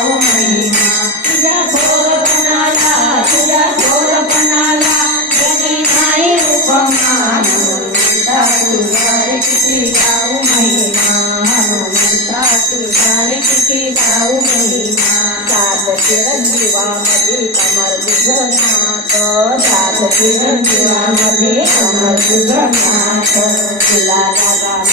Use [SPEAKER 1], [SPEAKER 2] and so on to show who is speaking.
[SPEAKER 1] भाऊ महिमा तुझ्या थोरपणाला तुझ्या थोरपणाला जगी नाही उपमान हनुमंता तुझ्यावर किती जाऊ महिमा हनुमंता तुझ्यावर किती जाऊ महिमा सात चिरंजीवामध्ये कमर तुझं नाथ सात चिरंजीवामध्ये कमर तुझं नाथ तुला राजा